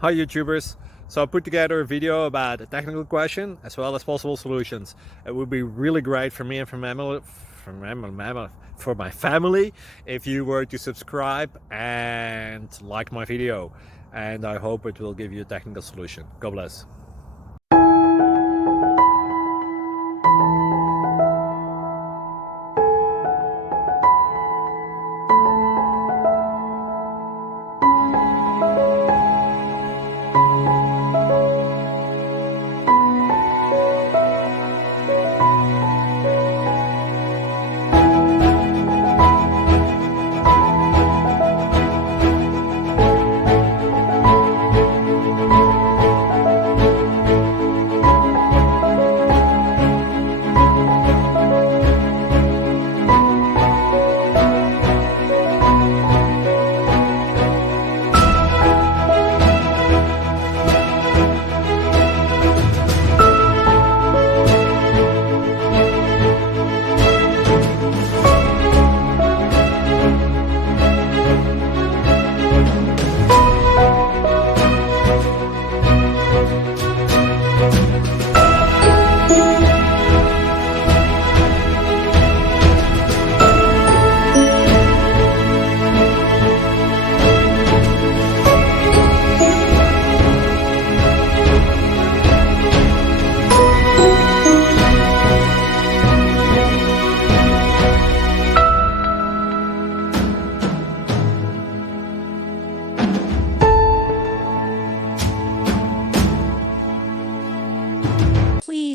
Hi YouTubers. So I put together a video about a technical question as well as possible solutions. It would be really great for me and for my family if you were to subscribe and like my video. And I hope it will give you a technical solution. God bless.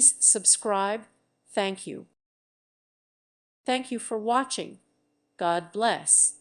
Please subscribe. Thank you. Thank you for watching. God bless.